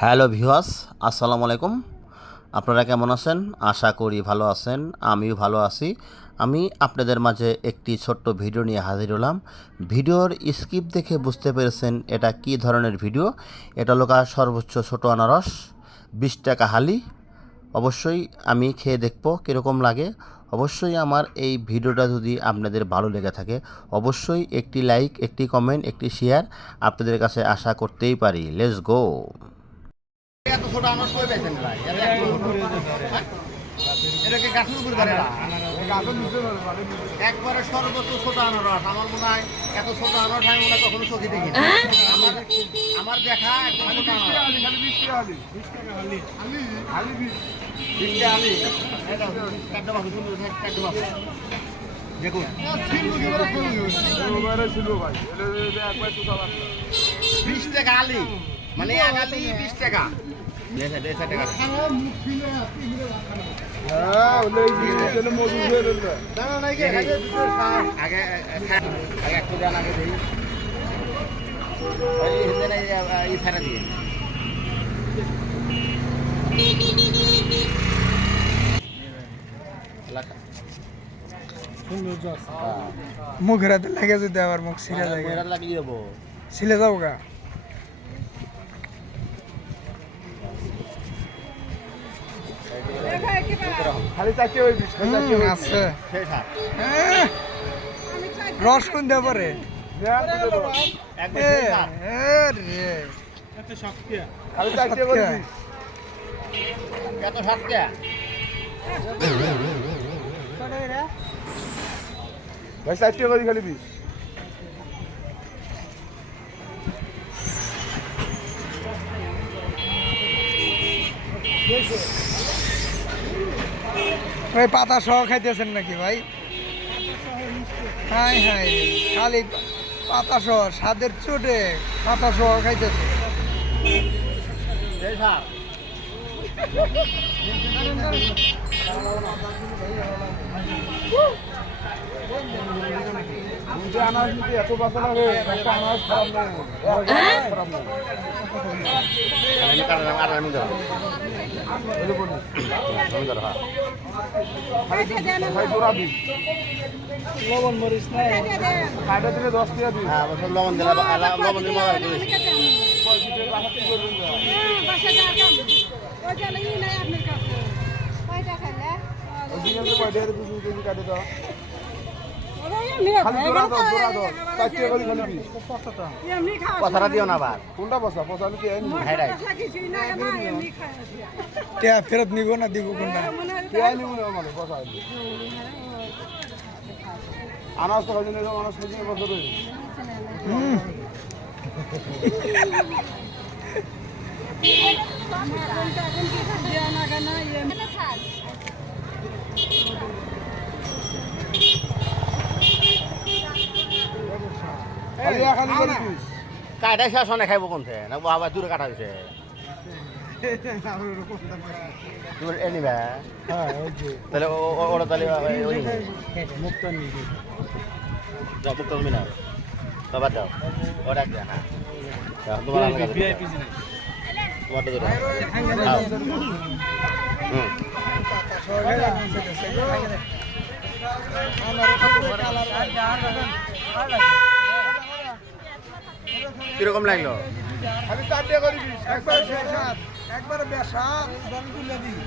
Hello viewers, আসসালামু আলাইকুম। আপনারা কেমন আছেন? আশা করি ভালো আছেন। আমিও ভালো আছি। আমি আপনাদের মাঝে একটি ছোট্ট ভিডিও নিয়ে হাজির হলাম। ভিডিওর স্কিপ দেখে বুঝতে পেরেছেন এটা কি ধরনের ভিডিও। এটা হলো সর্বোচ্চ ছোট আনারস, 20 টাকা হালি। অবশ্যই আমি খেয়ে দেখবো কীরকম লাগে। অবশ্যই আমার এই ভিডিওটা যদি আপনাদের ভালো লেগে থাকে অবশ্যই একটি লাইক, একটি কমেন্ট, একটি শেয়ার আপনাদের কাছে আশা করতেই পারি। Let's go. একবারে সর্বোচ্চ ছোট আনারস। আমার মনে হয় এত ছোট আনারস আমি মনে হয় কখনো চোখে দেখি আমার দেখা দেখুন 20 টাকা আলি, মানে এক আলি 20 টাকা। মুখের হাতে লেগে যদি আবার মুখ ছিঁড়ে লাগিয়ে যাবো, ছিলে যাবো গা। রস কোন দেওয়া পরে খালি বিষ ভাই পাতা সহ খাইতেছেন নাকি ভাই? হাই হাই, খালি পাতা সহ স্বাদের চোটে পাতা সহ খাইতেছে। এত বাসা লাগে একটা আনারস খারাপ নেই, খারাপ নেই। লবণ মরিচ নাই, কাটা দিলে 10 টাকা দিই। লবণ দিলে লবণ দিলে কথাটা দিও না আবার। কোনটা বসা বসা ফেরত নিব না দিব কোনটা? আনাজ তো খাইছে আনাজ খাইছে বছর কাটা শেষ অনেক খাইব কোনছে না আবার দূরে কাটা হয়েছে এনিবা। তাহলে ওরা তাহলে মুক্ত তুমি না বাবা যাও ওরা দেয় না তোমার তোমারটা কিরকম লাগলো? আমি 4 টাকা করে দিই একবার বেশা দাম তুলে দিই।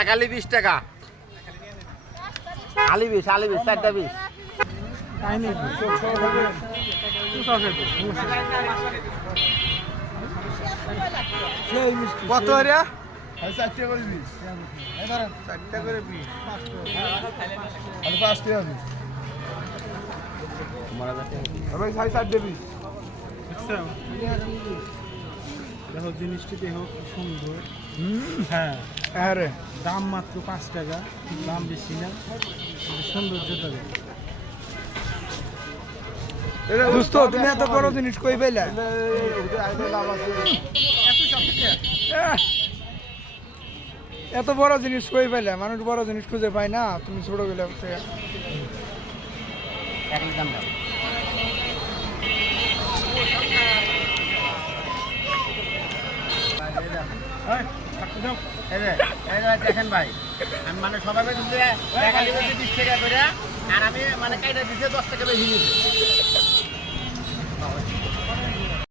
এক আলি 20 টাকা, আলি 20 4টা 20। কত রে? 4 টাকা করে দিস, 4 টাকা করে দিস, 5 টাকা দিস। ভাই 4 দিবি। দেখো জিনিসটি দেখো সুন্দর। হ্যাঁ আরে দাম মাত্র 5 টাকা, দাম বেশি না, সৌন্দর্যটা দোস্ত তুমি এত বড় জিনিস কই পাইলা এত বড় জিনিস কই পাইলা মানুষ বড় জিনিস খুঁজে পায় না তুমি ছোট গেলে দেখেন ভাই আমি মানে সবাই দিচ্ছে 20 টাকা করে আর আমি মানে কাইটা দিচ্ছে 10 টাকা বেশি দিচ্ছে